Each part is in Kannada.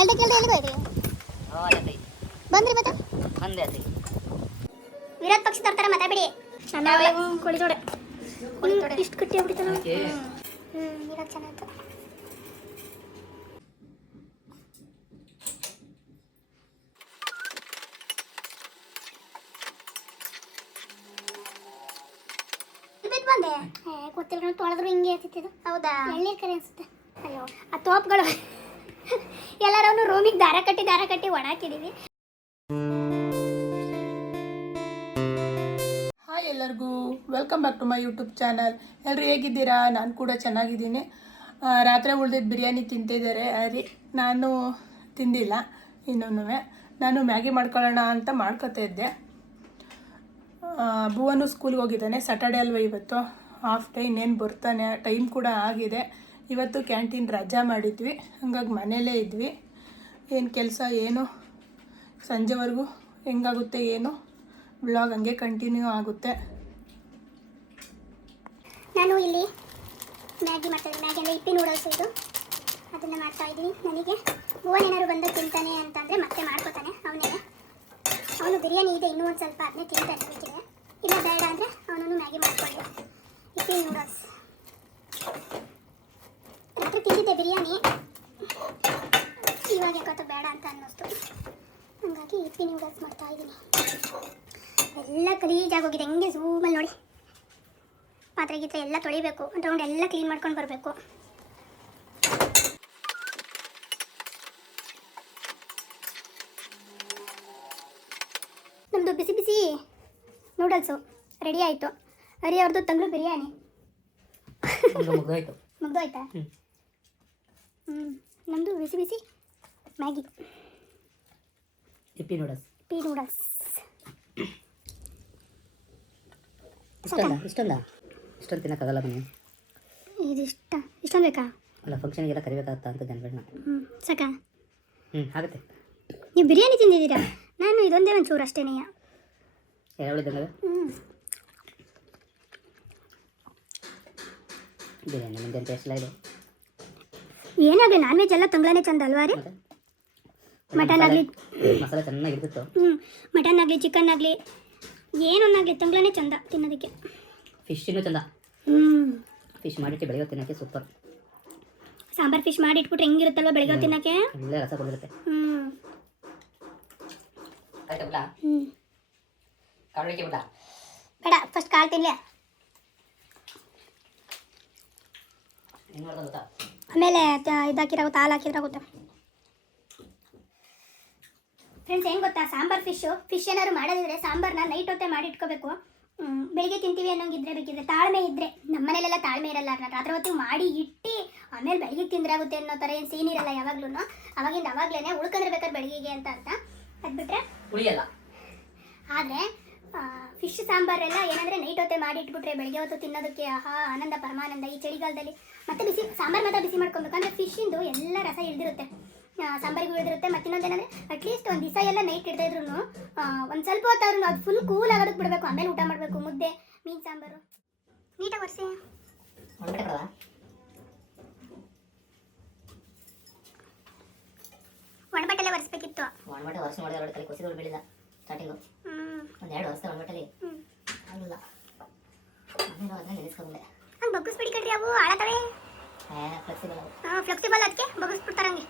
ಎಲ್ಲಿಗೆ ಹೋಯ್ರಿ? ಬಂದ್ರಿ ಮತ್ತೆ ವಿರೋಧ ಪಕ್ಷ ತರ್ತಾರೆ ಮಾತಾಡ್ಬಿಡಿ. ಕೊಡಿ ಜೋಡೆ ಇಷ್ಟು ಕಟ್ಟಿ ಆಗ್ಬಿಡ್ತಾನೆ. ಇವಾಗ ಚೆನ್ನಾಯ್ತು. ಬಂದೆ ಗೊತ್ತಿಲ್ಲ, ತೊಳೆದ್ರು ಹಿಂಗೆ ಇರ್ತಿತ್ತು. ಹೌದಾ? ಎಳ್ನೀರು ಕರೆ ಅನ್ಸುತ್ತೆ. ಅಯ್ಯೋ ಆ ತೋಪ್ಗಳು ಎಲ್ಲರೂ ರೂಮಿಗೆ ದಾರ ಕಟ್ಟಿ ಒಣಾಕಿದೀವಿ. ಹಾಯ್ ಎಲ್ಲರಿಗೂ welcome back to my YouTube channel. ಎಲ್ಲರೂ ಹೇಗಿದ್ದೀರಾ? ನಾನು ಕೂಡ ಚೆನ್ನಾಗಿದ್ದೀನಿ. ರಾತ್ರಿ ಉಳಿದಿದ್ದು ಬಿರಿಯಾನಿ ತಿಂತಿದ್ದಾರೆ. ನಾನು ತಿಂದಿಲ್ಲ ಇನ್ನೂ. ನಾನು ಮ್ಯಾಗಿ ಮಾಡ್ಕೊಳ್ಳೋಣ ಅಂತ ಮಾಡ್ಕೊತಾ ಇದ್ದೆ. ಭುವನು ಸ್ಕೂಲ್ಗೆ ಹೋಗಿದ್ದಾನೆ. ಸ್ಯಾಟರ್ಡೇ ಅಲ್ವಾ ಇವತ್ತು, ಹಾಫ್ ಡೇ. ಇನ್ನೇನು ಬರ್ತಾನೆ, ಟೈಮ್ ಕೂಡ ಆಗಿದೆ. ಇವತ್ತು ಕ್ಯಾಂಟೀನ್ ರಜಾ ಮಾಡಿದ್ವಿ, ಹಂಗಾಗಿ ಮನೇಲೇ ಇದ್ವಿ. ಏನು ಕೆಲಸ ಏನು ಸಂಜೆವರೆಗೂ ಹೆಂಗಾಗುತ್ತೆ ಏನು ವ್ಲಾಗ್ ಹಂಗೆ ಕಂಟಿನ್ಯೂ ಆಗುತ್ತೆ. ನಾನು ಇಲ್ಲಿ ಮ್ಯಾಗಿ ಮಾಡ್ತಾಯಿದ್ದೀನಿ. ಮ್ಯಾಗಿ ಅಂದರೆ ಇಪ್ಪಿ ನೂಡಲ್ಸ್ ಇದು, ಅದನ್ನು ಮಾಡ್ತಾಯಿದ್ದೀನಿ. ನನಗೆ ಭುವನ್ ಏನಾದ್ರು ಬಂದು ತಿಂತಾನೆ ಅಂತಂದರೆ ಮತ್ತೆ ಮಾಡ್ಕೋತಾನೆ ಅವನೇ. ಅವನು ಬಿರಿಯಾನಿ ಇದೆ ಇನ್ನೂ ಒಂದು ಸ್ವಲ್ಪ, ಅದನ್ನೇ ತಿಂತಾನೆ. ಬೇಕಿದೆ ಇಲ್ಲ ಬೇಡ ಅಂದರೆ ಅವನನ್ನು ಮ್ಯಾಗಿ ಮಾಡ್ಕೊಳ್ಳಿ. ಇಪ್ಪಿ ನೂಡಲ್ಸ್ ರಾತ್ರಿ ತಿಂದಿದ್ದೆ ಬಿರಿಯಾನಿ, ಇವಾಗ ಯಾಕೋ ಬೇಡ ಅಂತ ಅನ್ನಿಸ್ತು, ಹಾಗಾಗಿ ಇಪ್ಪಿ ನೂಡಲ್ಸ್ ಮಾಡ್ತಾಯಿದ್ದೀನಿ. ಎಲ್ಲ ಗಲೀಜಾಗಿ ಹೋಗಿದೆ. ಹೆಂಗೆ ಝೂಮಲ್ಲಿ ನೋಡಿ. ಪಾತ್ರೆ ಗೀತ್ರೆ ಎಲ್ಲ ತೊಳಿಬೇಕು, ರೌಂಡ್ ಎಲ್ಲ ಕ್ಲೀನ್ ಮಾಡ್ಕೊಂಡು ಬರಬೇಕು. ನಮ್ಮದು ಬಿಸಿ ಬಿಸಿ ನೂಡಲ್ಸು ರೆಡಿ ಆಯಿತು. ಹರಿ ಅವ್ರದ್ದು ತಂಗ್ಳು ಬಿರಿಯಾನಿ ಮುಗ್ದು ಆಯ್ತಾ? ನಮ್ಮದು ಬಿಸಿ ಬಿಸಿ ಮ್ಯಾಗಿ ಇಪ್ಪಿ ನೂಡಲ್ಸ್ ಇಷ್ಟೊಂದು ತಿನ್ನೋಕ್ಕಾಗಲ್ಲ ಬನ್ನಿ. ಇದು ಇಷ್ಟೊಂದು ಬೇಕಾ? ಅಲ್ಲ, ಫಂಕ್ಷನ್ಗೆಲ್ಲ ಕರಿಬೇಕಾಗತ್ತಾ ಅಂತ ಜನಗಳನ್ನ. ಸಾಕಾ? ಆಗುತ್ತೆ. ನೀವು ಬಿರಿಯಾನಿ ತಿಂದಿದ್ದೀರಾ, ನಾನು ಇದೊಂದೇ ಒಂಚೂರು ಅಷ್ಟೇನೇ. ಹೇಳಿದಂಗೆ ಬಿರಿಯಾನಿ ಮುಂದೆ ಟೇಸ್ಟ್ ಇಲ್ಲ ಇದು. ಏನಾಗಲಿ, ನಾನ್ ವೆಜ್ ಎಲ್ಲ ತಂಗ್ಳಾನೇ ಚಂದ ಅಲ್ವಾ ರೀ? ಮಟನ್ ಆಗಲಿ, ಮಸಾಲೆ ಚೆನ್ನಾಗಿರ್ತಿತ್ತು. ಮಟನ್ ಆಗಲಿ ಚಿಕನ್ ಆಗಲಿ ಏನೊಂದಾಗಲಿ ತಂಗ್ಳಾನೇ ಚಂದ ತಿನ್ನೋದಕ್ಕೆ. ಫಿಶ್ಶಿನೂ ಚಂದ. ಫಿಶ್ ಮಾಡಿಟ್ಟು ಬೆಳಗ್ಗೆ ತಿನ್ನೋಕ್ಕೆ ಸೂಪರ್. ಸಾಂಬಾರ್ ಫಿಶ್ ಮಾಡಿ ಇಟ್ಬಿಟ್ರೆ ಹೆಂಗಿರುತ್ತಲ್ವ ಬೆಳಗ್ಗೆ ತಿನ್ನೋಕ್ಕೆ? ಒಳ್ಳೆ ರಸ ಕೊಡಿರುತ್ತೆ. ಬೇಡ, ಫಸ್ಟ್ ಕಾಳು ತಿನ್ಲಿ, ಆಮೇಲೆ ಇದಾಕಿರಾಗುತ್ತೆ, ಹಾಲು ಹಾಕಿದ್ರಾಗುತ್ತೆ. ಫ್ರೆಂಡ್ಸ್, ಹೆಂಗೆ ಗೊತ್ತಾ, ಸಾಂಬಾರ್ ಫಿಶ್ ಏನಾದ್ರು ಮಾಡೋದಿದ್ರೆ ಸಾಂಬಾರನ್ನ ನೈಟ್ ಹೊತ್ತೇ ಮಾಡಿ ಇಟ್ಕೋಬೇಕು. ಬೆಳಿಗ್ಗೆ ತಿಂತೀವಿ ಅನ್ನೋಂಗಿದ್ರೆ ಬೇಕಿದ್ರೆ ತಾಳ್ಮೆ ಇದ್ದರೆ. ನಮ್ಮ ಮನೇಲೆಲ್ಲ ತಾಳ್ಮೆ ಇರಲ್ಲ, ರಾತ್ರಿ ಹೊತ್ತಿಗೆ ಮಾಡಿ ಇಟ್ಟು ಆಮೇಲೆ ಬೆಳಿಗ್ಗೆ ತಿಂದ್ರಾಗುತ್ತೆ ಅನ್ನೋ ಥರ ಏನು ಸೀನ್ ಇರಲ್ಲ ಯಾವಾಗ್ಲೂ. ಅವಾಗಿಂದ ಅವಾಗಲೇ ಉಳ್ಕೊಂಡ್ರೆ ಬೇಕಾದ್ರೆ ಬೆಳಿಗ್ಗೆಗೆ ಅಂತ ಅದು ಬಿಟ್ಟರೆ ಉಳಿಯಲ್ಲ. ಆದರೆ ಫಿಶ್ ಸಾಂಬಾರೆಲ್ಲ ಏನಂದರೆ ನೈಟ್ ಹೊತ್ತೇ ಮಾಡಿ ಇಟ್ಬಿಟ್ರೆ ಬೆಳಿಗ್ಗೆ ಹೊತ್ತು ತಿನ್ನೋದಕ್ಕೆ ಆನಂದ ಪರಮಾನಂದ. ಈ ಚಳಿಗಾಲದಲ್ಲಿ ಮತ್ತೆ ಬಿಸಿ ಸಾಂಬಾರು ಮಾತ್ರ ಬಿಸಿ ಮಾಡ್ಕೊಬೇಕು, ಅಂದರೆ ಫಿಶ್ಶಿಂದು ಎಲ್ಲ ರಸ ಇಳಿದಿರುತ್ತೆ, ಸಾಂಬಾರಿಗೂ ಇಳಿದಿರುತ್ತೆ. ಮತ್ತು ಇನ್ನೊಂದೇನಂದರೆ ಅಟ್ಲೀಸ್ಟ್ ಒಂದು ದಿವಸ ಎಲ್ಲ ನೈಟ್ ಇಡ್ತಾಯಿದ್ರು ಒಂದು ಸ್ವಲ್ಪ ಹೊತ್ತಾದ್ರೂ ಅದು ಫುಲ್ ಕೂಲ್ ಆಗೋದಕ್ಕೆ ಬಿಡಬೇಕು, ಆಮೇಲೆ ಊಟ ಮಾಡಬೇಕು. ಮುದ್ದೆ, ಮೀನು ಸಾಂಬಾರು ನೀಟಾಗಿ ಒರೆಸಿ. ಒಣಬಟ್ಟೆಲ್ಲ ಒರೆಸ್ಬೇಕಿತ್ತು. ಒಣಬಟ್ಟೆ ವರ್ಷ ಮಾಡಿದ್ರೆ ಕಲಿ ಕೊಸಿದೋಳು ಬೆಳಿಲ್ಲ ಸ್ಟಾರ್ಟಿಂಗು. ಒಂದೆರಡು ವರ್ಷ ಒಣಬಟ್ಟೆಲಿ ಆಗಲ್ಲ, ಅದನ್ನ ನೆನೆಸ್ಕೊಂಡೆ. ಹಂಗೆ ಬಗ್ಗಿಸ್ಬಿಡಿ ಕಣ್ರಿ, ಅವು ಆಳತವೆ. ಫ್ಲೆಕ್ಸಿಬಲ್ ಅದಕ್ಕೆ ಬಗ್ಗಿಸ್ಬಿಡ್ತಾರೆ ಹಂಗೆ.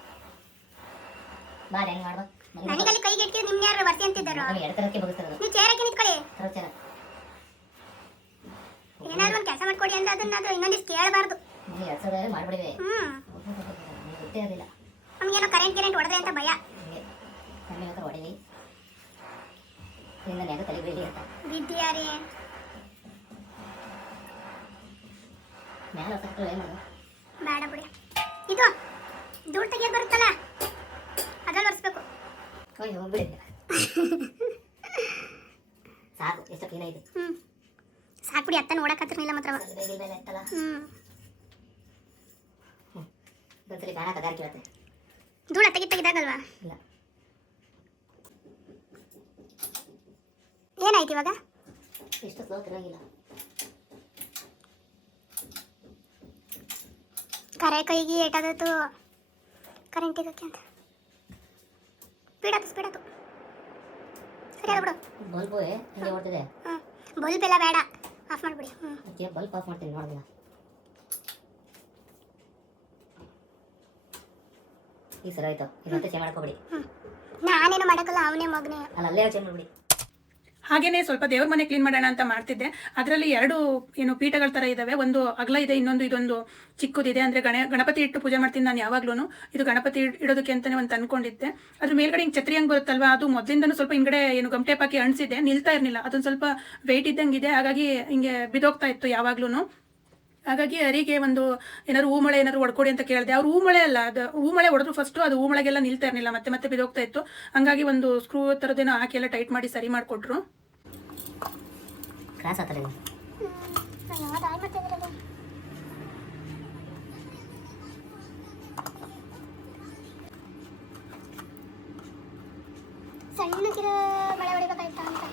ಬಾರಿ ಹೆಂಗೆ ಮಾಡ್ಬೇಕು. ನನಗಲ್ಲಿ ಕೈಗೆ ಇಟ್ಕಿ ನಿಮ್ಗೆ ಯಾರು ವರ್ಸಿ ಅಂತಿದ್ದಾರೋ? ಎಡತರಕ್ಕೆ ಬಗ್ಗಿಸ್ತಾರೆ. ನೀವು ಚೇರಕ್ಕೆ ನಿಂತ್ಕೊಳ್ಳಿ. ಏನಾದ್ರು ಒಂದು ಕೆಲಸ ಮಾಡ್ಕೊಡಿ ಅಂದ್ರೆ ಅದನ್ನ ಇನ್ನೊಂದಿಷ್ಟು ಕೇಳಬಾರ್ದು. ಮಾಡ್ಬಿಡಿವೆ, ಗೊತ್ತೇ ಆಗಿಲ್ಲ ನಮಗೇನೋ ಕರೆಂಟ್ ಹೊಡೆದ್ರೆ ಅಂತ ಭಯ. ನಮಗೆ ಹತ್ರ ಹೊಡಿಲಿ ಯಾಕೆ ತಲೆ ಬೀಳಿ ಅಂತ ಬಿದ್ದಿಯಾರಿ ಮೇಲೆ ಸಕ್ಕರೆ ಏನು ಬೇಡ ಬಿಡಿ. ಇದು ಧೂಳು ತೆಗಿಯೋದು ಬರುತ್ತಲ್ಲ, ಅದ್ರಲ್ಲಿ ಒರೆಸ್ಬೇಕು. ಹೋಗ್ಬಿಡಿ ಸಾಕು, ಎಷ್ಟು ಕ್ಲೀನ್ ಐತೆ. ಸಾಕು ಬಿಡಿ, ಅತ್ತ ನೋಡಕತ್ತಿರ್ಲಿಲ್ಲ ಮಾತ್ರ. ಒಂದ್ಸಲಿ ಗಾಣ ಕದಾರ್ಕಿ ಬರುತ್ತೆ. ಧೂಳು ತೆಗಿದಾಗಲ್ವಾ? ಇಲ್ಲ, ಏನಾಯ್ತು ಇವಾಗ? ಎಷ್ಟು ಸ್ಲೋ ತಿನ್ನಾಗಿಲ್ಲ. ಕರೆ ಕೈಗೆ ಏಟಾದತ್ತು ಕರೆಂಟ್ ಇದಕ್ಕೆ ಅಂತ. ಸ್ಪೀಡ್ ಆಯ್ತು ಸರಿ ಅದು ಬಿಡು. ಬಲ್ಬು ಹಿಂಗೆ ಓಡ್ತಿದೆ. ಬಲ್ಬ್ ಎಲ್ಲ ಬೇಡ, ಆಫ್ ಮಾಡಿಬಿಡಿ. ಅದಕ್ಕೆ ಬಲ್ಬ್ ಆಫ್ ಮಾಡ್ತೀನಿ ನೋಡೋದಿಲ್ಲ. ಈಗ ಸರಿ ಆಯ್ತು. ಇನ್ನೊಂದು ಚೇಂಜ್ ಮಾಡ್ಕೊಬಿಡಿ. ನಾನೇನು ಮಾಡೋಕ್ಕಲ್ಲ, ಅವನೇ ಮಗನೇ. ಅಲ್ಲ ಅಲ್ಲೇ ಚೇಂಜ್ ಮಾಡ್ಬಿಡಿ. ಹಾಗೆಯೇ ಸ್ವಲ್ಪ ದೇವ್ರ ಮನೆ ಕ್ಲೀನ್ ಮಾಡೋಣ ಅಂತ ಮಾಡ್ತಿದ್ದೆ. ಅದರಲ್ಲಿ 2 ಏನು ಪೀಠಗಳ ಥರ ಇದ್ದಾವೆ. ಒಂದು ಅಗಲ ಇದೆ, ಇದೊಂದು ಚಿಕ್ಕದಿದೆ. ಅಂದರೆ ಗಣಪತಿ ಇಟ್ಟು ಪೂಜೆ ಮಾಡ್ತೀನಿ ನಾನು ಯಾವಾಗ್ಲೂ. ಇದು ಗಣಪತಿ ಇಡೋದಕ್ಕೆ ಅಂತಲೇ ಒಂದು ತಂದ್ಕೊಂಡಿದ್ದೆ. ಅದ್ರ ಮೇಲ್ಗಡೆ ಹಿಂಗೆ ಛತ್ರಿ ಹಂಗೆ ಬರುತ್ತಲ್ವ, ಅದು ಮೊದಲಿಂದನೂ ಸ್ವಲ್ಪ ಹಿಂಗಡೆ ಏನು ಗಮ್ ಟೇಪ್ ಹಾಕಿ ಅಣಿಸಿದೆ, ನಿಲ್ತಾ ಇರಲಿಲ್ಲ. ಅದೊಂದು ಸ್ವಲ್ಪ ವೆಯ್ಟ್ ಇದ್ದಂಗಿದೆ, ಹಾಗಾಗಿ ಹಿಂಗೆ ಬಿದ್ದೋಗ್ತಾ ಇತ್ತು ಯಾವಾಗ್ಲೂ. ಹಾಗಾಗಿ ಅರಿಗೆ ಒಂದು ಏನಾದ್ರು ಹೂಮಳೆ ಏನಾದ್ರು ಹೊಡ್ಕೊಡಿ ಅಂತ ಕೇಳಿದೆ. ಅವ್ರು ಹೂಮಳೆ ಅಲ್ಲ, ಅದು ಹೂಮಳೆ ಹೊಡೆದ್ರು ಫಸ್ಟು, ಅದು ಹೂಮಳೆಗೆಲ್ಲ ನಿಲ್ತಾ ಇರಲಿಲ್ಲ, ಮತ್ತೆ ಬಿದ್ದೋಗ್ತಾ ಇತ್ತು. ಹಂಗಾಗಿ ಒಂದು ಸ್ಕ್ರೂ ಥರದ್ದೇನೋ ಹಾಕಿ ಎಲ್ಲ ಟೈಟ್ ಮಾಡಿ ಸರಿ ಮಾಡಿಕೊಟ್ರು. ಕ್ರಾಸ್ ಆಗ್ತದೆ ಇದು. ಸಣ್ಣಕ್ಕಿರೋ ಮಳೆ ಹೊಡಿಬೇಕಾಯ್ತಾ ಅಂತ.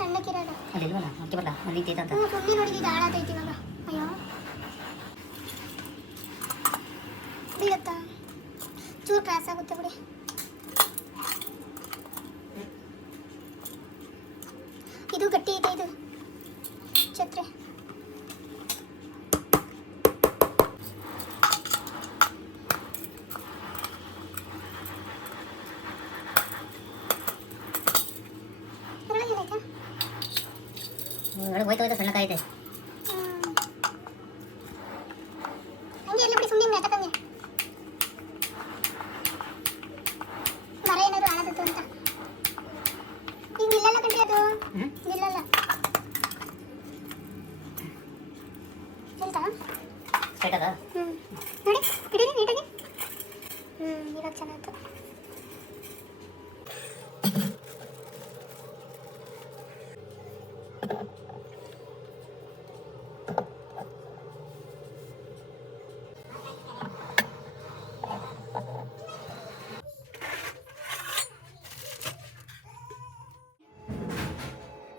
ಸಣ್ಣಕ್ಕಿರೋದು ಅದಿಲ್ವಲ್ಲ, ಅಕ್ಕಿ ಬರಲ್ಲ, ಅಲ್ಲಿ ಅಂತ. ಸುಮ್ಮನೆ ನೋಡಿದ್ದು ಹಾಳಾತೈತಿ ಇವಾಗ. ಅಯ್ಯೋ ಬೀಳುತ್ತಾ, ಚೂರು ಕ್ರಾಸ್ ಆಗುತ್ತೆ ಬಿಡಿ. ಇದು ಗಟ್ಟಿ ಇದೆ, ಇದು ಛತ್ರೆ. ಹೋಯ್ತು ಸಣ್ಣ ಕಾಯ್ತೆ. ಹಂಗೆ ಎಲ್ಲ ಬಿಡಿ, ಸುಮ್ಮನೆ ನಾಟಕಂಗೆ ಮರ ಏನಾದ್ರು ಹಾಳಾದತ್ತು ಅಂತ. ಈಗ ನಿಲ್ಲಲ್ಲ ಕಂಡ್ರಿ, ಅದು ನಿಲ್ಲಲ್ಲ. ಎಂತ ಸ್ಟ್ರೈಟ್ ಅದ. ನೋಡಿ ಹಿಡೀನಿ ನೀಟಾಗಿ. ಇವಾಗ ಚೆನ್ನಾಯ್ತು.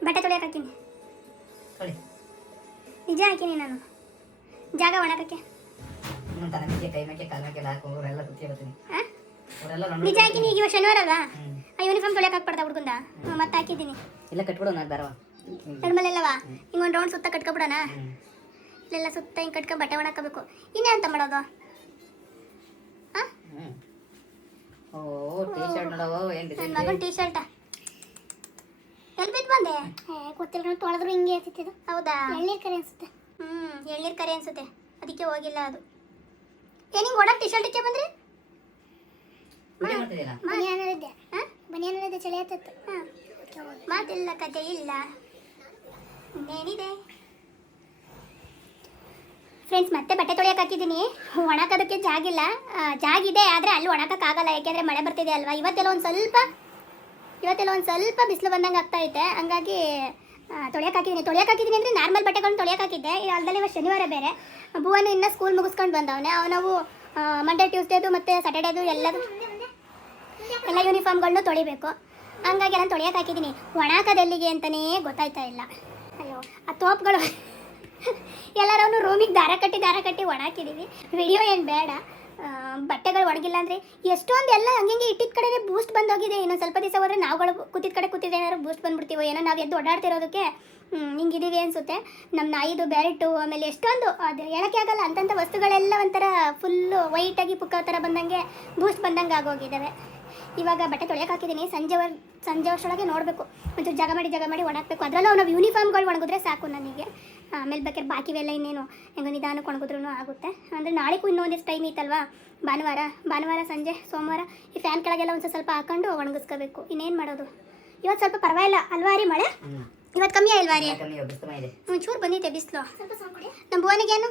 ಬಟ್ಟೆ ತೊಳೆಯಕ್ಕೆ ಹಾಕೀನಿ, ತೊಳಿ. ನಿಜ ಹಾಕೀನಿ ನಾನು. ಜಾಗ ಒಣಗಕ್ಕೆ ಇನ್ನೊಂದು ತಲೆ ಮೇಲೆ ಕೈ ಮೇಲೆ ಕಾಲ ಮೇಲೆ ಹಾಕಿ ಅವರೆಲ್ಲ ಕುತ್ತಿ ಬರ್ತೀನಿ. ನಿಜ ಹಾಕೀನಿ. ಈಗ ಶನಿವಾರ ಅಲ್ವಾ, ಆ ಯೂನಿಫಾರ್ಮ್ ತೊಳೆಯಕ್ಕೆ ಹಾಕ್ಬಾರ್ದ ಹುಡ್ಗುಂದ, ಮತ್ತೆ ಹಾಕಿದ್ದೀನಿ. ಇಲ್ಲ ಕಟ್ಬಿಡು, ನಾನು ಬೇಡವಾ ನಡ್ಮಲೆಲ್ಲವಾ ಹಿಂಗೆ ಒಂದು ರೌಂಡ್ ಸುತ್ತ ಕಟ್ಕೊಬಿಡೋಣ. ಇಲ್ಲೆಲ್ಲ ಸುತ್ತ ಹಿಂಗೆ ಕಟ್ಕೊಂಡು ಬಟ್ಟೆ ಒಣಾಕಬೇಕು. ಇನ್ನೇ ಅಂತ ಮಾಡೋದು? ಓ ಟೀ ಶರ್ಟ್ ನೋಡವು ಏನು ನನ್ನ ಮಗನ ಟೀ ಶರ್ಟ ಎಲ್ಲಿ ಬಿದ್ದು ಬಂದೆ? ಗೊತ್ತಿಲ್ಲ, ತೊಳೆದ್ರು ಹಿಂಗೆ ಇರ್ತಿತ್ತು. ಹೌದಾ? ಎಳ್ನೀರು ಕರಿ ಅನ್ಸುತ್ತೆ. ಎಳ್ನೀರು ಕರಿ ಅನ್ಸುತ್ತೆ, ಅದಕ್ಕೆ ಹೋಗಿಲ್ಲ ಅದು. ಏನು ಹಿಂಗೆ ಓಡಾಕ್ ಟೀ ಶರ್ಟಕ್ಕೆ ಬಂದ್ರಿ? ಬನಿಯಾನಲ್ಲಿದ್ದೆ, ಬನಿಯಾನಲ್ಲಿದ್ದೆ, ಚಳಿ ಆಯ್ತತ್ತು. ಮಾತಿಲ್ಲ, ಕತೆ ಇಲ್ಲ, ಇನ್ನೇನಿದೆ ಫ್ರೆಂಡ್ಸ್. ಮತ್ತೆ ಬಟ್ಟೆ ತೊಳೆಯಕ್ಕೆ ಹಾಕಿದ್ದೀನಿ. ಒಣಕೋದಕ್ಕೆ ಜಾಗಿಲ್ಲ, ಜಾಗಿದೆ, ಆದರೆ ಅಲ್ಲಿ ಒಣಕೋಕ್ಕಾಗಲ್ಲ, ಯಾಕೆಂದರೆ ಮಳೆ ಬರ್ತಿದೆ ಅಲ್ವಾ. ಇವತ್ತೆಲ್ಲ ಒಂದು ಸ್ವಲ್ಪ ಬಿಸಿಲು ಬಂದಂಗೆ ಆಗ್ತಾಯಿದೆ. ಹಂಗಾಗಿ ತೊಳೆಯಕ್ಕೆ ಹಾಕಿದ್ದೀನಿ ಅಂದರೆ ನಾರ್ಮಲ್ ಬಟ್ಟೆಗಳನ್ನ ತೊಳೆಯಕ್ಕೆ ಹಾಕಿದ್ದೆ. ಅಲ್ಲದಲ್ಲಿ ಇವತ್ತು ಶನಿವಾರ ಬೇರೆ. ಭುವನು ಇನ್ನೂ ಸ್ಕೂಲ್ ಮುಗಿಸ್ಕೊಂಡು ಬಂದವನೇ. ನಾವು ಮಂಡೇ ಟ್ಯೂಸ್ಡೇದು ಮತ್ತು ಸ್ಯಾಟರ್ಡೇದು ಎಲ್ಲ ಯೂನಿಫಾರ್ಮ್ಗಳನ್ನೂ ತೊಳಿಬೇಕು. ಹಂಗಾಗಿ ನಾನು ತೊಳೆಯಕ್ಕೆ ಹಾಕಿದ್ದೀನಿ. ಒಣಾಕೋದೆಲ್ಲಿಗೆ ಅಂತಲೇ ಗೊತ್ತಾಯ್ತಾ ಇಲ್ಲ. ಅಯ್ಯೋ ಆ ತೋಪ್ಗಳು ಎಲ್ಲರೂ ರೂಮಿಗೆ ದಾರ ಕಟ್ಟಿ ಒಣಾಕಿದ್ದೀವಿ. ವಿಡಿಯೋ ಏನು ಬೇಡ. ಬಟ್ಟೆಗಳು ಒಣಗಿಲ್ಲ ಅಂದರೆ ಎಷ್ಟೊಂದು ಎಲ್ಲ ಹಂಗೆ ಇಟ್ಟಿದ್ದ ಕಡೆ ಬೂಸ್ಟ್ ಬಂದೋಗಿದೆ. ಇನ್ನೊಂದು ಸ್ವಲ್ಪ ದಿವಸ ಹೋದರೆ ನಾವುಗಳು ಕೂತಿದ್ದ ಕಡೆ ಕೂತಿದ್ರೆ ಏನಾದ್ರು ಬೂಸ್ಟ್ ಬಂದುಬಿಡ್ತೀವೋ ಏನೋ. ನಾವು ಎದ್ದು ಓಡಾಡ್ತಿರೋದಕ್ಕೆ ಹಿಂಗಿದ್ದೀವಿ ಅನಿಸುತ್ತೆ. ನಮ್ಮ ನಾಯಿದು ಬೆಲ್ಟು, ಆಮೇಲೆ ಎಷ್ಟೊಂದು ಅದು ಹೇಳೋಕ್ಕೆ ಆಗಲ್ಲ, ಅಂತಂಥ ವಸ್ತುಗಳೆಲ್ಲ ಒಂಥರ ಫುಲ್ಲು ವೈಟಾಗಿ ಪುಕ್ಕ ಥರ ಬಂದಂಗೆ ಬೂಸ್ಟ್ ಬಂದಂಗೆ ಆಗೋಗಿದ್ದಾವೆ. ಇವಾಗ ಬಟ್ಟೆ ತೊಳೆಯಕ್ಕೆ ಹಾಕಿದ್ದೀನಿ. ಸಂಜೆ ವರ್ಷೊಳಗೆ ನೋಡಬೇಕು, ಒಂಚೂರು ಜಾಗ ಮಾಡಿ ಒಣಾಕಬೇಕು. ಅದರಲ್ಲೂ ನಾವು ಯೂನಿಫಾರ್ಮ್ಗಳು ಒಣಗಿದ್ರೆ ಸಾಕು ನನಗೆ. ಆಮೇಲೆ ಬೇಕಾದ್ರೆ ಬಾಕಿವೆಲ್ಲ ಇನ್ನೇನು ಹೆಂಗೋ ನಿಧಾನಕ್ಕೆ ಒಣಗಿದ್ರೂ ಆಗುತ್ತೆ. ಅಂದರೆ ನಾಳೆಗೂ ಇನ್ನೊಂದಿಷ್ಟು ಟೈಮ್ ಇತ್ತಲ್ವಾ, ಭಾನುವಾರ ಸಂಜೆ, ಸೋಮವಾರ ಈ ಫ್ಯಾನ್ ಕೆಳಗೆಲ್ಲ ಒಂದು ಸ್ವಲ್ಪ ಹಾಕೊಂಡು ಒಣಗಿಸ್ಕೋಬೇಕು. ಇನ್ನೇನು ಮಾಡೋದು. ಇವತ್ತು ಸ್ವಲ್ಪ ಪರವಾಗಿಲ್ಲ ಅಲ್ವಾ ರೀ ಮಳೆ? ಇವತ್ತು ಕಮ್ಮಿ ಆಗಿಲ್ವಾ ರೀ? ಚೂರು ಬಂದಿದೆ ಬಿಸಿಲು. ನಮ್ಮ ಭುವನಿಗೇನು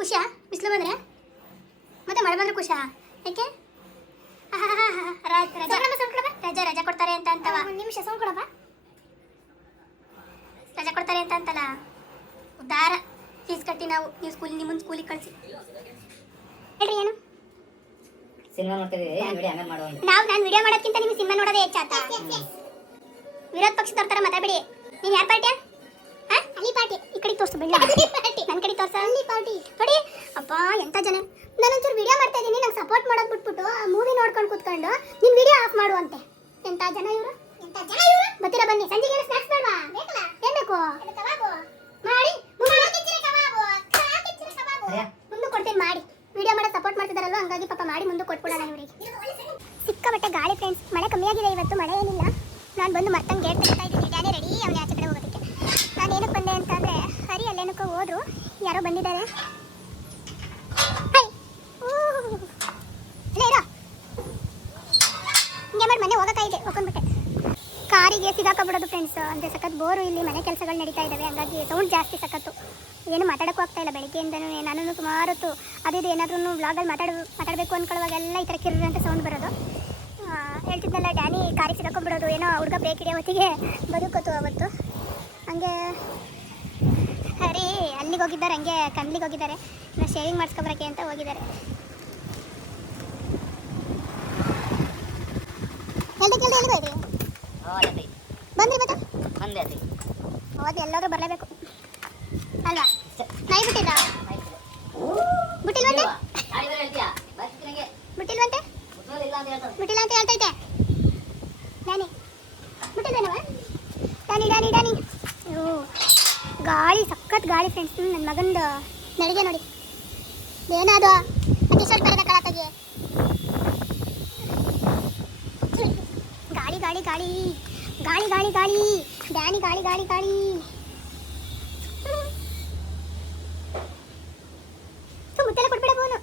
ಖುಷಿಯಾ ಬಿಸಿಲು ಬಂದರೆ? ಮತ್ತೆ ಮಳೆ ಬಂದರೆ ಖುಷಿಯಾ? ಯಾಕೆ? ರಜಾ ಕೊಡ್ತಾರೆ ಅಂತ ಅಂತವ. ಒಂದು ನಿಮಿಷ ಸೋಂಕೊಳಪ್ಪ, ರಜಾ ಕೊಡ್ತಾರೆ ಅಂತ ಅಂತಲ್ಲ. ಉದ್ದಾರ ಫೀಸ್ ಕಟ್ಟಿ ನೀವು ನಿಮ್ಮನ್ನು ಸ್ಕೂಲಿಗೆ ಕಳಿಸಿ. ಹೇಳ್ರಿ ಏನು ಸಿನಿಮಾ ನೋಡ್ತೀವಿ, ವಿಡಿಯೋ ಆಮೇಲೆ ಮಾಡುವ. ನಾನು ವಿಡಿಯೋ ಮಾಡೋದಕ್ಕಿಂತ ನಿಮ್ಗೆ ಸಿನಿಮಾ ನೋಡೋದೇ ಹೆಚ್ಚಾತ. ವಿರೋಧ ಪಕ್ಷದವ್ರ ಥರ ಮಾತಾಡಬೇಡಿ. ನೀನು ಯಾರು ಪಾರ್ಟಿಯಾ? ಅಲ್ಲಿ ಪಾರ್ಟಿ ಈ ಕಡೆ ತೋರಿಸು, ಬಿಡ ನನ್ನ ಕಡೆ ತೋರ್ಸ. ಅಲ್ಲಿ ಪಾರ್ಟಿ ನೋಡಿ ಅಪ್ಪ, ಎಂಥ ಜನ. ನಾನೊಂಚೂರು ವಿಡಿಯೋ ಮಾಡ್ತಾ ಇದ್ದೀನಿ, ನಂಗೆ ಸಪೋರ್ಟ್ ಮಾಡೋದು ಬಿಟ್ಬಿಟ್ಟು ಮೂವಿ ನೋಡ್ಕೊಂಡು ಕೂತ್ಕೊಂಡು ನೀನು ವಿಡಿಯೋ ಆಫ್ ಮಾಡುವಂತೆ. ಎಂತ ಜನ ಇವರು, ಬರ್ತೀರಾ ಬನ್ನಿ. ಸಂಜೆಗೆ ಏನು ಸ್ನಾಕ್ಸ್ ಬೇಡವಾ? ಏನ್ ಬೇಕು? ಮಾಡಿ ಮುಂದೆ ಕೊಡ್ತೀನಿ ಮಾಡಿ. ವಿಡಿಯೋ ಮಾಡೋ ಸಪೋರ್ಟ್ ಮಾಡ್ತಿದಾರಲ್ವ, ಹಂಗಾಗಿ ಪಾಪ ಮಾಡಿ ಮುಂದೆ ಕೊಟ್ಬಿಡೋಣ ಇವರಿಗೆ. ಸಿಕ್ಕಾಬಟ್ಟೆ ಗಾಳಿ ಫ್ರೆಂಡ್ಸ್, ಮಳೆ ಕಮ್ಮಿ ಆಗಿದೆ ಇವತ್ತು, ಮಳೆ ಏನಿಲ್ಲ. ನಾನು ಬಂದು ಮರ್ತಂಗೆ ಗೇಟ್ ತೆಗಿತಾ ಇದ್ದೀನಿ. ಡ್ಯಾನಿ ರೆಡಿ, ಅವನು ಆಚೆ ಕಡೆ ಹೋಗೋದಕ್ಕೆ. ನಾನು ಏನಕ್ಕೆ ಬಂದೆ ಅಂತಂದರೆ, ಹರಿ ಅಲ್ಲೇನಕ್ಕೋ ಹೋದ್ರು, ಯಾರೋ ಬಂದಿದ್ದಾರೆ. ಹಿಂಗೆ ಮಾಡಿ ಮನೆ ಹೋಗೋಕ್ಕಾಗಿದೆ, ಹೋಗ್ಕೊಂಡ್ಬಿಟ್ಟೆ. ಕಾರಿಗೆ ಸಿಗಾಕೊಂಡ್ಬಿಡೋದು ಫ್ರೆಂಡ್ಸ್. ಅಂದರೆ ಸಖತ್ ಬೋರು, ಇಲ್ಲಿ ಮನೆ ಕೆಲಸಗಳು ನಡೀತಾ ಇದ್ದಾವೆ, ಹಂಗಾಗಿ ಸೌಂಡ್ ಜಾಸ್ತಿ ಸಖತ್ತು. ಏನು ಮಾತಾಡೋಕ್ಕೂ ಆಗ್ತಾ ಇಲ್ಲ ಬೆಳಗ್ಗೆಯಿಂದನೂ. ನಾನು ಸುಮಾರು ಹೊತ್ತು ಅದಿದು ಏನಾದ್ರೂ ವ್ಲಾಗಲ್ಲಿ ಮಾತಾಡಬೇಕು ಅಂದ್ಕೊಳ್ಳುವಾಗೆಲ್ಲ ಈ ಥರ ಕಿರ್ರ ಅಂತ ಸೌಂಡ್ ಬರೋದು. ಹೇಳ್ತಿದ್ದಲ್ಲ ಡ್ಯಾನಿ ಕಾರಿಗೆ ಸಿಗಾಕೊಂಡ್ಬಿಡೋದು, ಏನೋ ಹುಡುಗ ಬ್ರೇಕ್ ಹಿಡಿಯೋ ಹೊತ್ತಿಗೆ ಬದುಕೋತು ಅವತ್ತು. ಹಂಗೆ ಹರಿ ಅಲ್ಲಿಗೆ ಹೋಗಿದ್ದಾರೆ, ಹಂಗೆ ಕಂಡ್ಲಿಗೆ ಹೋಗಿದ್ದಾರೆ, ಇನ್ನು ಶೇವಿಂಗ್ ಮಾಡಿಸ್ಕೊಬರಕ್ಕೆ ಅಂತ ಹೋಗಿದ್ದಾರೆ. ಎಲ್ಲಿಗೆ ಹೋಯ್ತು ಬಂದ್ರಿ ಮತ್ತೆ ಹೌದು, ಎಲ್ಲರೂ ಬರಲೇಬೇಕು ಅಲ್ವಾ? ನಾಯಿ ಬಿಟ್ಟಿಲ್ಲ, ಬಿಟ್ಟಿಲ್ವಂತೆ ಬಿಟ್ಟಿಲ್ವಂತೆ ಬಿಟ್ಟಿಲ್ಲ ಅಂತ ಹೇಳ್ತೈತೆ. ಡ್ಯಾನಿ ಬಿಟ್ಟಿಲ್ವೇನವ? ಡ್ಯಾನಿ ಡ್ಯಾನಿ ಡ್ಯಾನಿ ಗಾಳಿ ಸಖತ್ ಗಾಳಿ ಫ್ರೆಂಡ್ಸ್. ನನ್ನ ಮಗಂದು ನಡಿಗೆ ನೋಡಿ, ಏನದು ಟಿ ಶರ್ಟ್ ಬರೋದ ಕಳತಾಗಿ. ಗಾಳಿ ಗಾಳಿ ಗಾಳಿ ಗಾಳಿ ಗಾಳಿ ಗಾಳಿ ಡ್ಯಾನಿ ಗಾಳಿ ಗಾಳಿ ಗಾಳಿ. ಮುತ್ತೆಲ್ಲ ಕೊಟ್ಬಿಡ ಬೋನು.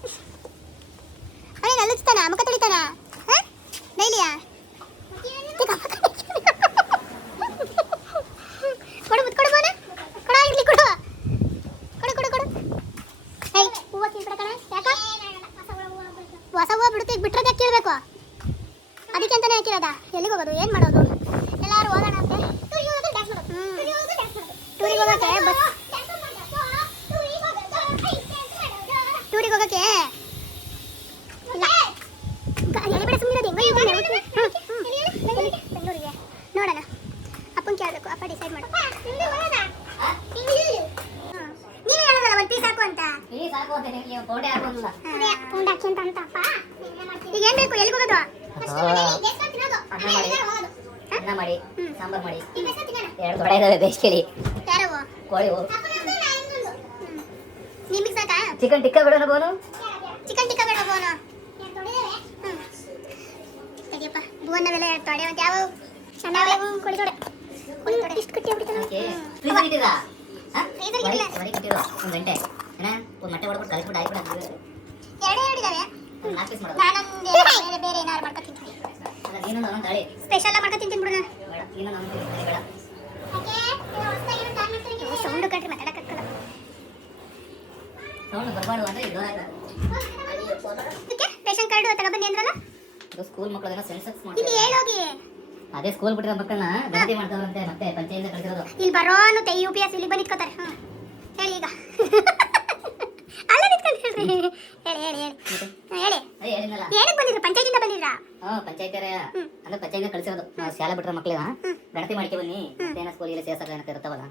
ಅವನೇನು ಅಲ್ಲುಚ್ತಾನ, ಮುಖ ತೊಳಿತಾನ ಡೈಲಿಯಾ? ಕೊಡು ಮುತ್ ಕೊಡು ಬೋನ, ಕೊಡ ಇರ್ಲಿ ಕೊಡು ಕೊಡು ಕೊಡು ಕೊಡು. ಏಯ್ ಹೂವು ಕೀಳ್ಬಿಡ ಕಣ, ಯಾಕ ಹೊಸ ಹೂವು ಬಿಡುತ್ತೆ, ಈಗ ಬಿಟ್ರದೆ ಕೇಳಬೇಕು. ಅದಕ್ಕೆ ಅಂತಾನೆ ಹಾಕಿರೋದ. ಎಲ್ಲಿಗೆ ಹೋಗೋದು, ಏನು ಮಾಡೋದು? ಎಲ್ಲರೂ ಹೋಗೋಣ ಅಂತೆ. ಟೂರಿಗೆ ಹೋಗೋಕೆ ಬಸ್, ಟೂರಿಗೆ ಹೋಗೋಕೆ ಇಲ್ಲ ಎಲ್ಲಿಬೇಡ ಸುಮ್ಮನೆ ಬೆಂಗಳೂರಿಗೆ ನೋಡೋಣ. ಅಪ್ಪನ ಕೇಳಬೇಕು, ಅಪ್ಪ ಡಿಸೈಡ್ ಮಾಡು. ನೀವೇ ಹೇಳೋದಲ್ಲ ಒಂದು ಪೀಸ್ ಹಾಕು ಅಂತ. ಈಗ ಏನು ಬೇಕು, ಎಲ್ಲಿಗೆ ಹೋಗೋದು? ಅನ್ನ ಮಾಡಿ, ಸಾಂಬಾರ್ ಮಾಡಿ, 2 ತೊಡೆ ಇದಾವೆ ಬೇಯಿಸ್ಕೊಳ್ಳಿ. ಯಾರವು? ಕೋಳಿವು. ನಿಮಗೆ ಸಾಕಾ? ಚಿಕನ್ ಟಿಕ್ಕಾ ಬೇಡ ಬೋನು? ಚಿಕನ್ ಟಿಕ್ಕಾ ಬೇಡ ಬೋನು. ತಡಿಯಪ್ಪ, ಬೋನವೆಲ್ಲ ತೊಡೆ ಅಂತ ಯಾವ ಚೆನ್ನಾಗಿ ಕೊಡಿ ತೊಡೆ ಇಷ್ಟು ಕಟ್ಟಿ ಆಗ್ಬಿಡ್ತಾನೆ. ಫ್ರೀಜರ್ ಇಟ್ಟಿರಾ? ಫ್ರೀಜರ್ ಇಲ್ಲ, ಹೊರಗೆ ಇಟ್ಟಿರೋ 1 ಗಂಟೆ ಒಂದು ಮೊಟ್ಟೆ ಹೊಡ್ಬಿಟ್ಟು ಕಲಿಸ್ಬಿಟ್ಟು ಹಾಕ್ಬಿಟ್ಟು ಎರಡೇ ಇಟ್ಟಿದ್ದಾವೆ. 4 ಪೀಸ್ ಮಾಡೋದು. ನಾನೊಂದು ಬೇರೆ ಬೇರೆ ಏನಾದ್ರು ಮಾಡ್ಕೊತೀನಿ. ಅಲ್ಲ ನೀನೊಂದು ಒಂದೊಂದು ತಾಳಿ ಸ್ಪೆಷಲ್ ಮಾಡ್ಕೊ ತಿಂತೀನಿ ಬಿಡು. ನಾನು ಬೇಡ, ಇನ್ನೊಂದು ಬೇಡ. ಸೌಂಡು ಕಟ್ರಿ ಮಾತಾಡಕ್ಕಾಗಲ್ಲ. ಸೌಂಡ್ ಬರಬಾರ್ದು ಅಂದ್ರೆ ಇದು ಇದಕ್ಕೆ ರೇಷನ್ ಕಾರ್ಡು ತಗೊಬನ್ನಿ ಅಂದ್ರಲ್ಲ, ಇದು ಸ್ಕೂಲ್ ಮಕ್ಕಳನ್ನ ಸೆನ್ಸಸ್ ಇಲ್ಲಿ ಮಾಡ್ತಾರೆ. ಹೇಳೋಗಿ. ಅದೇ ಸ್ಕೂಲ್ ಬಿಟ್ಟಿರೋ ಮಕ್ಕಳನ್ನ ಗಣತಿ ಮಾಡ್ತಾರಂತೆ, ಮತ್ತೆ ಪಂಚಾಯತಿಂದ ಕಳಿಸಿರೋದು. ಇಲ್ಲಿ ಬರೋನು UPS ಇಲ್ಲಿ ಬಂದು ನಿಂತ್ಕೋತಾರೆ. ಹೇಳಿ ಈಗ ಅಲ್ಲ ನಿಂತ್ಕೊಂಡು ಹೇಳ್ರಿ. ಹೇಳಿ ಹೇಳಿ ಹೇಳಿ ಹೇಳಿ. ಅದೇ ಹೇಳಿದ್ನಲ್ಲ, ಏನಕ್ಕೆ ಬಂದಿದ್ರು? ಪಂಚಾಯತಿಂದ ಬಂದಿದ್ರಾ? ಪಂಚಾಯತಿಯರೇ ಅಂದ್ರೆ ಪಂಚಾಯತಿಂದ ಕಳಿಸಿರೋದು. ಶಾಲೆ ಬಿಟ್ಟಿರೋ ಮಕ್ಕಳಿಗೆ ಗಣತಿ ಮಾಡ್ಕೆ ಬನ್ನಿ, ಮತ್ತೇನ ಸ್ಕೂಲಿಗೆ ಸೇರ್ಸಕ ಏನಂತ ಇರ್ತಾವಲ್ಲ,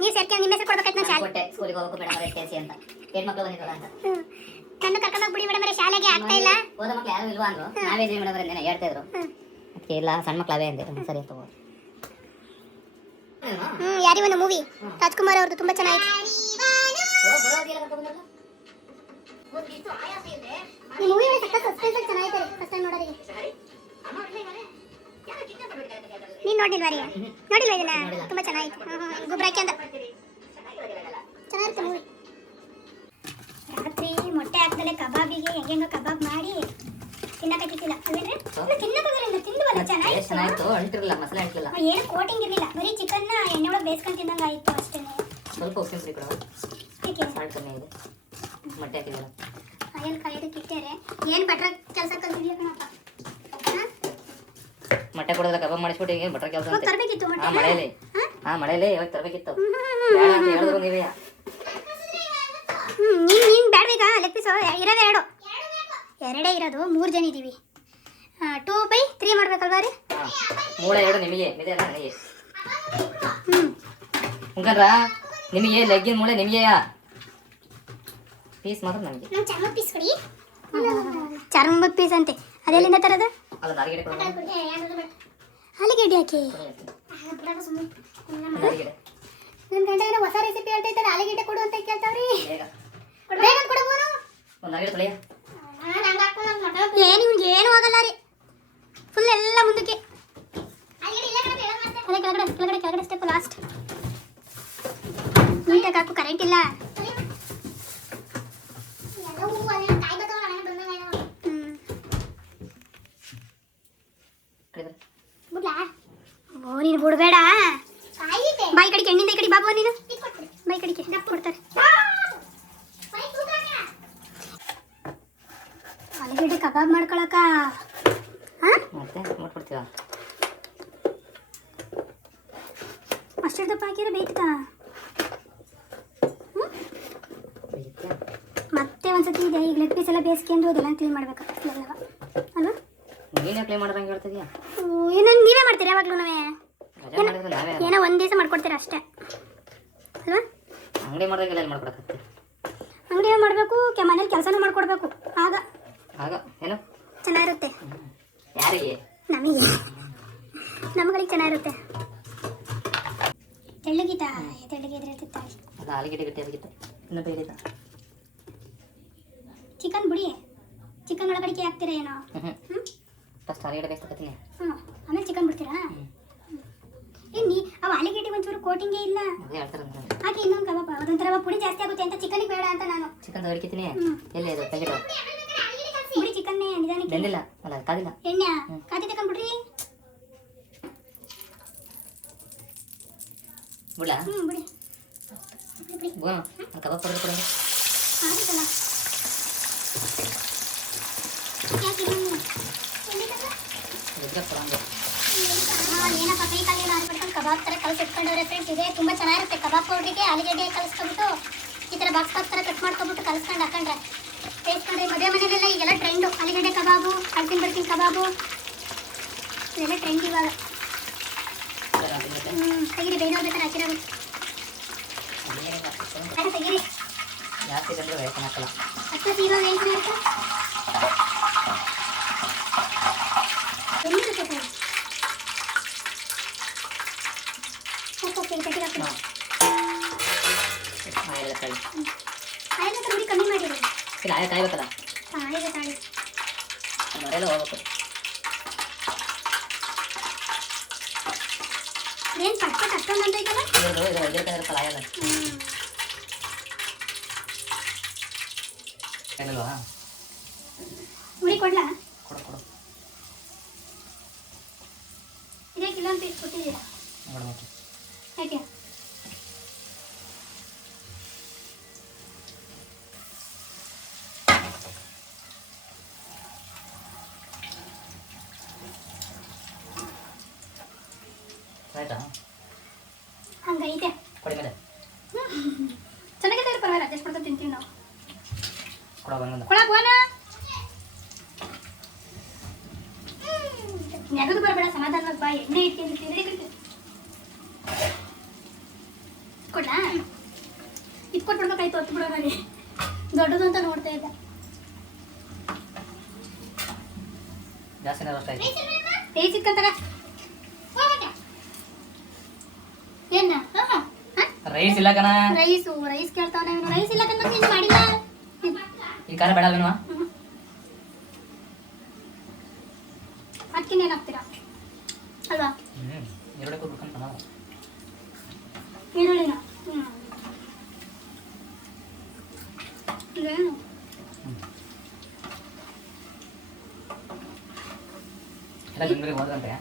ನೀವು ಸೇರ್ಕೊಂಡು ನಿಮ್ಮ ಹೆಸರು ಕೊಡ್ಬೇಕಾಯ್ತು. ನಾನು ಶಾಲೆ ಕೊಟ್ಟೆ ಸ್ಕೂಲಿಗೆ ಹೋಗಬೇಕು ಮೇಡಮ್ ಸೇರಿಸಿ ಅಂತ. ಹೆಣ್ಮಕ್ಳು ಬಂದಿರೋಲ್ಲ ಅಂತ ನನ್ನ ಕರ್ಕೊಂಡೋಗಿ ಬಿಡಿ ಮೇಡಮ್, ಶಾಲೆಗೆ ಆಗ್ತಾ ಇಲ್ಲ. ಹೋದ ಮಕ್ಳು ಯಾರು ಇಲ್ವಾ ಅಂದ್ರು. ನಾವೇ ಜಿ ಮೇಡಮ್ ಅವರೇ ಹೇಳ್ತಾ ಇದ್ರು. ಅದಕ್ಕೆ ಇಲ್ಲ, ಸಣ್ಣ ಮಕ್ಳು ಅವೇ ಅಂದೆ. ಸರಿ ಅಂತ ಹೋಗೋದು. ಯಾರಿವನು ಮೂವಿ ರಾಜ್ಕುಮಾರ್ ಅವ್ರದ್ದು ತುಂಬಾ ಚೆನ್ನಾಗಿತ್ತು. ಈ ಮೂವಿ ಸಸ್ಪೆನ್ಸ್ ಚೆನ್ನಾಗಿದೆ, ಫಸ್ಟ್ ಟೈಮ್ ನೋಡೋರಿಗೆ. ನೀನ್ ನೋಡಿಲ್ವಾ ರೀ? ನೋಡಿಲ್ವಾ ಇದನ್ನ? ತುಂಬಾ ಚೆನ್ನಾಗಿತ್ತು. ಗುಬ್ರಾಕಿ ಅಂತ ಚೆನ್ನಾಗಿತ್ತು ಮೂವಿ. ರಾತ್ರಿ ಮೊಟ್ಟೆ ಹಾಕ್ದಲೆ ಕಬಾಬಿಗೆ ಹೆಂಗೆಂಗ ಕಬಾಬ್ ಮಾಡಿ ತಿನ್ನಕ್ಕಾಗಿತ್ತಿಲ್ಲ ಅಲ್ವೇನ್ರಿ? ತಿನ್ನಕ್ಕಾಗಲ್ಲ, ತಿಂದ್ವಲ್ಲ, ಚೆನ್ನಾಗಿತ್ತು. ಅಳ್ತಿರಲಿಲ್ಲ, ಮಸಾಲೆ ಹಾಕಿಲ್ಲ, ಏನು ಕೋಟಿಂಗ್ ಇರಲಿಲ್ಲ, ಬರೀ ಚಿಕನ್ನ ಎಣ್ಣೆ ಒಳಗೆ ಬೇಯಿಸ್ಕೊಂಡು ತಿಂದಂಗೆ ಆಯಿತು ಅಷ್ಟೇ. ಸ್ವಲ್ಪ ಉಪ್ಪಿನ ಪುಡಿ ಕೊಡು, ಸಾಲ್ಟ್ ಕಮ್ಮಿ ಇದೆ, ಮೊಟ್ಟೆ ಹಾಕಿದಲ್ಲ. ಆಯಲ್ ಕಾಯೋದಕ್ಕೆ ಇಟ್ಟೇರೆ ಏನು ಭಟ್ರ ಕೆಲಸ ಕಲ್ತಿದ್ಯಾ ಕಣಪ್ಪ. ಮೊಟ್ಟೆ ಕೊಡೋದ್ರ ಕಬಾಬ್ ಮಾಡಿಸ್ಬಿಟ್ಟು ಈಗ ಭಟ್ರ ಕೆಲಸ ಅಂತ ತರಬೇಕಿತ್ತು ಮೊಟ್ಟೆ. ಮಳೆಯಲ್ಲಿ ಇವಾಗ ತರಬೇಕಿತ್ತು. ಬೇಡ ಅಂತ ಹೇಳಿದ್ರು ನೀವೇ. ನೀನು ಬೇಡಬೇಕಾ? ಲೆಗ್ ಪೀಸು ಇರೋದೇ ಎರಡೇ ಇರೋದು, 3 ಜನ ಇದ್ದೀವಿ. 2/3 ಮಾಡ್ಬೇಕಲ್ವಾ ರೀ? ಮೂಳ 2 ನಿಮಗೆ ಇದೆ ಅಲ್ಲ ನನಗೆ. ಮುಖಂಡ್ರ ನಿಮಗೆ ಲೆಗ್ಗಿನ ಮೂಳೆ ನಿಮಗೆಯಾ? ಪೀಸ್ ಮಾತ್ರ ನಮಗೆ. ಚರ್ಮದ ಪೀಸ್ ಕೊಡಿ. ಚರ್ಮದ ಪೀಸ್ ಅಂತೆ, ಅದೆಲ್ಲಿಂದ ತರದ ಅದೊಂದು ಆಲೂಗೆಡ್ಡೆ ಕೊಡು ಆಲೂಗೆಡ್ಡೆ ಯಾಕೆ ಒಂದು ಆಲೂಗೆಡ್ಡೆ ನನ್ನ ಗಂಡ ಏನೋ ಹೊಸ ರೆಸಿಪಿ ಹೇಳ್ತಾ ಇದ್ದಾರೆ ಆಲೂಗೆಡ್ಡೆ ಕೊಡು ಅಂತ ಕೇಳ್ತಾವ್ರಿ ಬೇಗ ಬೇಗ ಕೊಡಬಹುದು ಒಂದು ಆಲೂಗೆಡ್ಡೆ ತೊಳೆಯ ಏನು ಇವ್ನಿಗೆ ಏನು ಆಗಲ್ಲ ರೀ ಫುಲ್ ಎಲ್ಲ ಮುಂದಕ್ಕೆ ಅದೇ ಕೆಳಗಡೆ ಸ್ಟೆಪ್ ಲಾಸ್ಟ್ ನೀಟಾಗಿ ಹಾಕು ಕರೆಂಟ್ ಇಲ್ಲ ಓ ನೀನು ಬಿಡಬೇಡ ಬಾಯಿ ಕಡಿಕೆ ಎಣ್ಣಿಂದ ಈ ಕಡೆ ಬಾಬು ನೀನು ಬಾಯಿ ಕಡಿಕೆ ಕೊಡ್ತಾರೆ ಆಲೂಗಡ್ಡೆ ಕಬಾಬ್ ಮಾಡ್ಕೊಳಕ ಮತ್ತೆ ಮಾಡ್ಕೊಡ್ತೀವ ಅಷ್ಟರ ದಪ್ಪ ಹಾಕಿದ್ರೆ ಬೇಯ್ತಾ ಮತ್ತೆ ಒಂದ್ಸತಿ ಇದೆ ಈಗ ಲೆಗ್ ಪೀಸ್ ಎಲ್ಲ ಬೇಯಿಸ್ಕೊಂಡು ಅದೆಲ್ಲ ಕ್ಲೀನ್ ಮಾಡ್ಬೇಕು ಎಲ್ಲವ ಅಲ್ವಾ ನೀನೇ ಪ್ಲೇ ಮಾಡೋದಂಗೆ ಹೇಳ್ತಿದ್ಯಾ ಏನೋ ನೀವೇ ಮಾಡ್ತೀರಾ ಯಾವಾಗಲೂ ನಾವೇ ರಜೆ ಮಾಡಿದ್ರೆ ನಾವೇ ಏನೋ ಒಂದು ದಿವಸ ಮಾಡ್ಕೊಡ್ತೀರಾ ಅಷ್ಟೇ ಅಲ್ವಾ ಅಂಗಡಿ ಮಾಡಿದಾಗೆಲ್ಲ ಎಲ್ಲಿ ಮಾಡ್ಕೊಡಕತ್ತೆ ಅಂಗಡಿ ಮಾಡಬೇಕು ಮನೇಲಿ ಕೆಲಸನೂ ಮಾಡ್ಕೊಡ್ಬೇಕು ಆಗ ಆಗ ಏನು ಚೆನ್ನಾಗಿರುತ್ತೆ ಯಾರಿಗೆ ನಮಗೆ ನಮ್ಗಳಿಗೆ ಚೆನ್ನಾಗಿರುತ್ತೆ ತೆಳ್ಳಗಿತಾ ತೆಳ್ಳಗಿದ್ರೆ ತಾಳಿ ಅಲ್ಲ ಆಲೂಗೆಡ್ಡೆ ಗಟ್ಟಿ ಅದಕ್ಕಿತ್ತು ಇನ್ನು ಬೇರೆ ಚಿಕನ್ ಬಿಡಿ ಚಿಕನ್ ಒಳಗಡಿಕೆ ಹಾಕ್ತೀರಾ ಏನೋ ಹ್ಞೂ ಫಸ್ಟ್ ಆಲೂಗೆಡ್ಡೆ ಬೇಯಿಸ್ಕೊತೀನಿ ಹ್ಞೂ ಆಮೇಲೆ ಚಿಕನ್ ಬಿಡ್ತೀರಾ ಏನು ನೀ ಅವು ಆಲೂಗೆಡ್ಡೆ ಒಂಚೂರು ಕೋಟಿಂಗೇ ಇಲ್ಲ ಅದೇ ಹೇಳ್ತಾರೆ ಹಾಕಿ ಇನ್ನೊಂದು ಕಬಾಬ್ ಅದೊಂಥರ ಪುಡಿ ಜಾಸ್ತಿ ಆಗುತ್ತೆ ಅಂತ ಚಿಕನಿಗೆ ಬೇಡ ಅಂತ ನಾನು ಚಿಕನ್ ಹೊಡಿತೀನಿ ಎಲ್ಲಿ ಅದು ತೆಗೆದು ಬಿಡಿ ಚಿಕನ್ನೇ ನಿಧಾನಕ್ಕೆ ಬೆಂದಿಲ್ಲ ಅಲ್ಲ ಕಾದಿಲ್ಲ ಎಣ್ಣೆ ಕಾತಿ ತಗೊಂಡ್ಬಿಡ್ರಿ ಬಿಡ್ಲಾ ಬಿಡಿ ಬಿಡಿ ಗೋ ಕಬಾಬ್ ಪೌಡರ್ ಕೊಡೋದು ಆಗುತ್ತಲ್ಲ ಯಾಕೆ ಏನಪ್ಪ ಕೈ ಕಾಲಿನ ಹಾಕ್ಬಿಟ್ಕೊಂಡು ಕಬಾಬ್ ಥರ ಕಲಸಿಟ್ಕೊಂಡವ್ರೆ ಫ್ರೆಂಡ್ಸ್ ಇದೆ ತುಂಬ ಚೆನ್ನಾಗಿರುತ್ತೆ ಕಬಾಬ್ ಪೌಡ್ರಿಗೆ ಆಲೂಗಡ್ಡೆ ಕಲಿಸ್ಕೊಬಿಟ್ಟು ಈ ಥರ ಬಾಕ್ಸ್ ಥರ ಕಟ್ ಮಾಡ್ಕೊಬಿಟ್ಟು ಕಲಿಸ್ಕೊಂಡು ಹಾಕೊಂಡ್ರೆ ಟೇಸ್ಟ್ ಮಾಡಿ ಮದುವೆ ಮನೆಯಲ್ಲೆಲ್ಲ ಈಗೆಲ್ಲ ಟ್ರೆಂಡು ಆಲೂಗಡ್ಡೆ ಕಬಾಬು ಅರ್ಕಿನ ಬರ್ಕಿನ ಕಬಾಬು ಇದೆಲ್ಲ ಟ್ರೆಂಡ್ ಇವಾಗ ತೆಗಿರಿ ಬೇಯ್ದೋಗ್ಬೇಕಾದ್ರೆ ಹಾಕಿರೋದು ತೆಗಿರಿ ಜಾಸ್ತಿ ಬಂದರೆ ವೇತನ ಹಾಕಲ್ಲ ಅಕ್ಕ ಇವಾಗ ಏನು ಇರುತ್ತೆ ಎಲ್ಲಿರುತ್ತೆ ಓಕೆ ತೆಗಿರಿ ಹಾಕಿ ಆಯಿಲ್ ಕಾಯಿ ಆಯ್ತು ನೋಡಿ ಕಮ್ಮಿ ಮಾಡಿರಿ ಇಲ್ಲ ಆಯಿಲ್ ಕಾಯ್ಬೇಕಲ್ಲ ತಾಳಿಗೆ ತಾಳಿ ಮರೆಯಲ್ಲ ಹೋಗ್ಬೇಕು ಏನು ಪಟ್ ಪಟ್ ಅಷ್ಟೊಂದು ಅಂತೈತಲ್ಲ ಇದು ಇರುತ್ತಲ್ಲ ಆಯಲ್ಲ ಏನಲ್ವಾ ಉಳಿ ಕೊಡ್ಲಾ ಕೊಡು ಕೊಡು ಇದೇ ಕಿಲೊಂದು ಪೀಸ್ ಕೊಟ್ಟಿದ್ದೀರಾ ನೋಡು ಮತ್ತೆ ಯಾಕೆ ಆಯ್ತಾ ಹಂಗೈತೆ ಕೊಡಿ ಮೇಲೆ ಚೆನ್ನಾಗಿದೆ ಪರವಾಗಿಲ್ಲ ಅಡ್ಜಸ್ಟ್ ಮಾಡ್ಕೊಂಡು ತಿಂತೀವಿ ನಾವು ಕೊಡ ಬಂದ ಕೊಡಕ್ಕೆ ಹೋಗೋಣ ನೆಗದು ಬರಬೇಡ ಸಮಾಧಾನವಾಗಿ ಬಾ ಎಣ್ಣೆ ಇಟ್ಕೊಂಡು ತಿಂದ್ರೆ ಕೊಡ್ಲಾ ಇಟ್ಕೊಟ್ಬಿಡ್ಬೇಕಾಯ್ತು ಹೊತ್ತು ಬಿಡೋರಾಗಿ ದೊಡ್ಡದು ಅಂತ ನೋಡ್ತಾ ಇದ್ದ ಜಾಸ್ತಿನೇ ರೋಸ್ಟ್ ಆಯ್ತು ಏಯ್ ಚಿಕ್ಕಂತಾಗ ಏನ ರೈಸ್ ಇಲ್ಲ ಕಣ ರೈಸ್ ಕೇಳ್ತಾವನ ಇವನು ರೈಸ್ ಇಲ್ಲ ಕಣ್ಣ ನೀನು ಮಾಡಿಲ್ಲ ಈ ಖಾರ ಬೇಡ ಅಲ್ವೇನೋ ಅದಕ್ಕೆ ಏನು ಹಾಕ್ತೀರಾ ಅಲ್ವಾ ಎರಡಕ್ಕೂ ಬಿಡ್ಕೊಂಡು ನಾವು ಈರುಳ್ಳಿನ ಏನು ಎಲ್ಲ ಬೆಂಗಳೂರಿಗೆ ಹೋದಂತೆ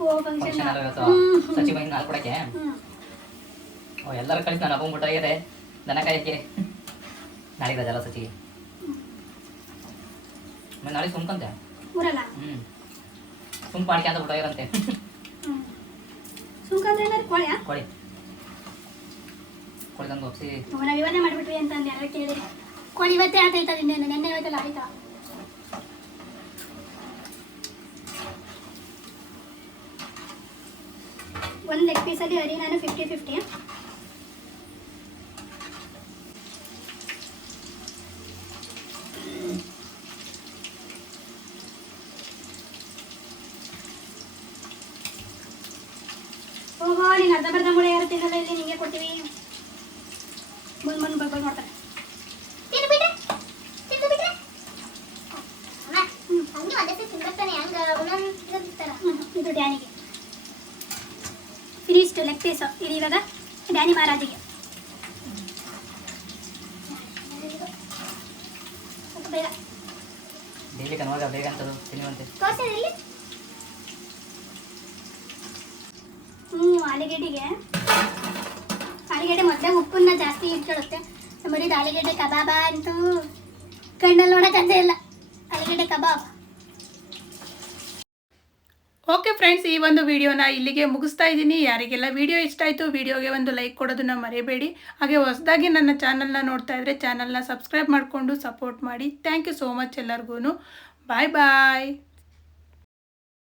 ಓ ಫಂಕ್ಷನ್ ಫಂಕ್ಷನ್ ಎಲ್ಲ ಇವತ್ತು ಸಚಿ ಮೈನ್ ಹಾಲು ಕೊಡಕ್ಕೆ ಓ ಎಲ್ಲರೂ ಕಳಿಸಿ ನಾನು ಹಬ್ಬಂಬಿಟ್ಟಾಗಿದೆ ದನ ಕಾಯಕ್ಕೆ ನಾಳೆಗೆ ರಜಲ್ಲ ಸಚಿಗೆ ಆಮೇಲೆ ನಾಳೆ ಸುಮ್ಕಂತೆ ಊರಲ್ಲ ಸುಮ್ ಪಾಡ್ಕೆ ಅಂತ ಬಿಟ್ಟಾಗಿರಂತೆ ಸುಮ್ಕಂದ್ರೆ ಏನಾದ್ರು ಕೋಳಿಯಾ ಕೊಡಿ ಕೊಡಿ ತಂದು ಒಪ್ಸಿ ನಾವು ಇವತ್ತೇ ಮಾಡಿಬಿಟ್ವಿ ಅಂತ ಅಂದೆ ಯಾರು ಕೇಳಿರಿ ಕೋಳಿ ಇವತ್ತೇ ಆಯ್ತಾ ಇನ್ನೇನು ನೆನ್ನೆ ಇವತ್ತೆಲ್ಲ ಆಯ್ತಾ ಒಂದು ಲೆಗ್ ಪೀಸಲ್ಲಿ ಅರಿ ನಾನು 50-50 1 ಸಾಂಬಾರ್ದ ಮೂಳೆ ಯಾರು ತಿನ್ನಲ್ಲ ಇಲ್ಲಿ ನಿಂಗೆ ಕೊಡ್ತೀವಿ ಬಂದು ಬರ್ಬೋದು ಮಾಡ್ತಾರೆ ತಿನ್ನು ಬಿಟ್ರೆ ಹಂಗೆ ಒಂದೇ ತಿನ್ಬಿಡ್ತಾನೆ ಹಂಗೆ ಒಂದೊಂದು ಥರ ಇದು ಡ್ಯಾನಿಗೆ ಫಿನಿಶ್ಡ್ ಲೆಗ್ ಪೀಸು ಇದು ಇವಾಗ ಡ್ಯಾನಿ ಮಹಾರಾಜಿಗೆ ಬೇಗ ಡೈಲಿ ಕನ್ವಾಗ ಬೇಗ ಅಂತದು ತಿನ್ನುವಂತೆ ತೋರಿಸಿದ್ರಲ್ಲಿ ಆಲೂಗೆಡ್ಡೆಗೆ ಮೊದಲೇ ಉಪ್ಪನ್ನ ಜಾಸ್ತಿ ಇಟ್ಕೊಳ್ಳುತ್ತೆ ಬರೀದು ಆಲೂಗೆಡ್ಡೆ ಕಬಾಬ ಅಂತೂ ಕಣ್ಣಲ್ಲಿ ನೋಡೋಕ್ಕಂತ ಇಲ್ಲ ಆಲೂಗೆಡ್ಡೆ ಕಬಾಬ್. ಓಕೆ ಫ್ರೆಂಡ್ಸ್, ಈ ಒಂದು ವಿಡಿಯೋನ ಇಲ್ಲಿಗೆ ಮುಗಿಸ್ತಾ ಇದ್ದೀನಿ. ಯಾರಿಗೆಲ್ಲ ವಿಡಿಯೋ ಇಷ್ಟ ಆಯಿತು ವಿಡಿಯೋಗೆ ಒಂದು ಲೈಕ್ ಕೊಡೋದನ್ನು ಮರೆಯಬೇಡಿ. ಹಾಗೆ ಹೊಸದಾಗಿ ನನ್ನ ಚಾನಲ್ನ ನೋಡ್ತಾ ಇದ್ದರೆ ಚಾನಲ್ನ ಸಬ್ಸ್ಕ್ರೈಬ್ ಮಾಡಿಕೊಂಡು ಸಪೋರ್ಟ್ ಮಾಡಿ. ಥ್ಯಾಂಕ್ ಯು ಸೋ ಮಚ್ ಎಲ್ಲರಿಗೂ. ಬಾಯ್ ಬಾಯ್.